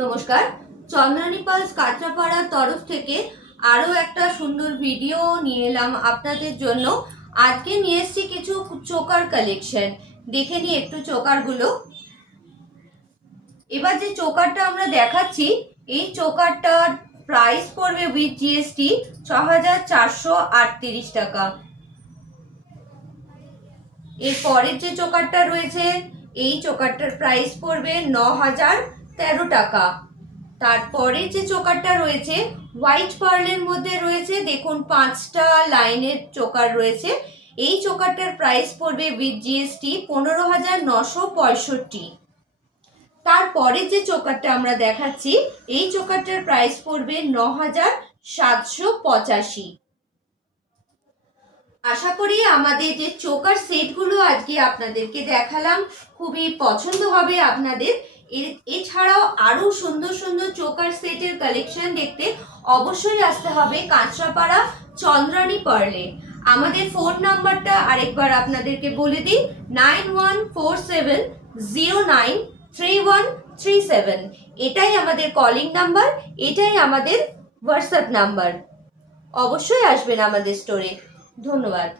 নমস্কার, চন্দ্রানী পালস কাঁচরাপাড়ার তরফ থেকে আরও একটা সুন্দর ভিডিও নিয়ে এলাম আপনাদের জন্য। আজকে নিয়ে এসেছি কিছু চোকার কালেকশন। দেখে নিই একটু চোকারগুলো। এবার যে চোকারটা আমরা দেখাচ্ছি, এই চোকারটার প্রাইস পড়বে উইথ জিএসটি ৬,৪৩৮ টাকা। এর পরের যে চোকারটা রয়েছে, এই চোকারটার প্রাইস পড়বে ৯,০১৩ টাকা। তারপরে যে চোকারটা রয়েছে হোয়াইট পার্লের মধ্যে রয়েছে, দেখুন 5টা লাইনের চোকার রয়েছে। এই চোকারটার প্রাইস পড়বে উইথ জিএসটি ১৫,৯৬৫। তারপরে যে চোকারটা আমরা দেখাচ্ছি, এই চোকারটার প্রাইস পড়বে ৯,৭৮৫। আশা করি আমাদের যে চোকার সেটগুলো আজকে আপনাদেরকে দেখালাম খুবই পছন্দ হবে আপনাদের। এছাড়াও আরও সুন্দর সুন্দর চোকার সেটের কালেকশন দেখতে অবশ্যই আসতে হবে কাঁচরাপাড়া চন্দ্রানী পার্লে। আমাদের ফোন নাম্বারটা আরেকবার আপনাদেরকে বলে দিই, 9147093137। এটাই আমাদের কলিং নাম্বার, এটাই আমাদের হোয়াটসঅ্যাপ নাম্বার। অবশ্যই আসবেন আমাদের স্টোরে। ধন্যবাদ।